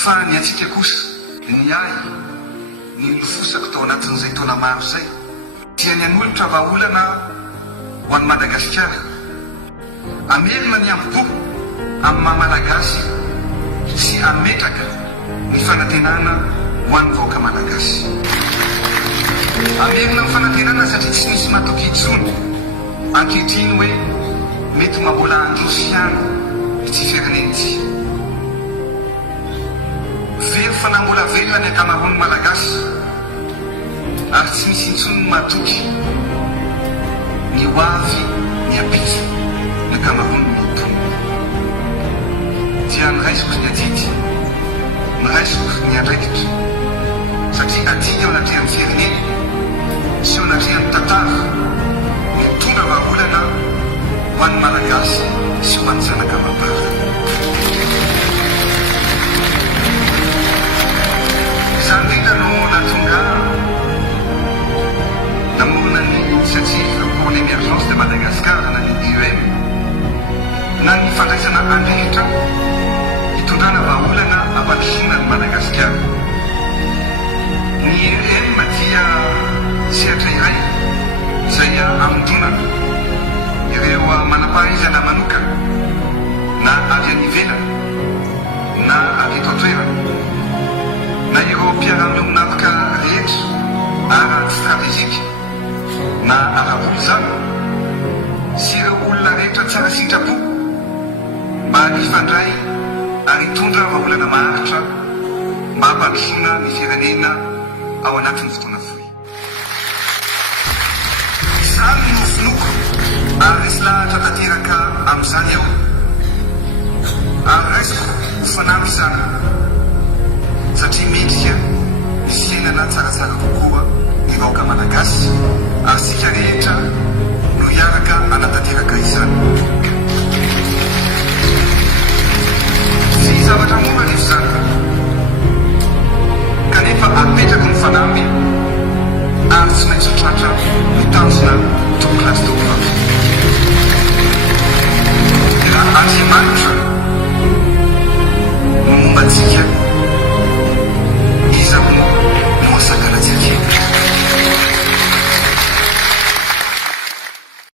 fa ny atsika kosa ny ay ny lofosako tao anatin'izay taona maro zay dia ny an'olotra vahaolana ho an'ny Madagasikara amelona ny ampo amin'ny maha-malagasy sy ametraka ny fanantenana ho an'ny vahoaka malagasy. Amelona ny fanantenana satria tsy misy matoky intsony ankehitriny hoe mety mambola androsy ihany ity firenena ity. Very fa nambola velona ny ankamaroan'ny malagasy ary tsy misy intsony matoky ny hoavy ny apitso ny ankamaroan'ny mitono. Dia niraisiko ny adidy, niraisiko ny andraikitra satria adidy ao anatrehan'ny firenena sy ao anatrehan'ny tantara mitondra vahaolana ho an'ny malagasy sy ho an'ny zanaka mabara. Izany indrindra no natonga namorona ny initiative pour l'émergence de Madagascar na ny IEM na ny fandraisana andrehitra hitondrana vahaolana ampandrosoana ny Madagasikara. Ny IEM dia sehatra iray izay amindrona ireo manam-pahaizana manokana na avy any ivelany na avy eto an-toerana na ireo mpiara-mioninavika rehetra ara-stratégique na ara-bolozana sy ireo olona rehetra tsara sitrapo mba hifandray ary hitondra vahaolana maharitra mba hampandrosoana ny firenena ao anatin'ny fotoana fohy. Izany no finoko ary resy lahatra tanteraka amin'izany aho ary raisiko fanampy izany satria mendrika misy fiainana tsaratsara kokoa ny vahoaka malagasy ary sika rehetra no hiaraka anatanteraka izany. Tsy zavatra mora nefa izany kanefa apetraka ny fanampy ary tsy maintsy tratra ny tanjona tokolasy tokovavy. Raha Andriamanitra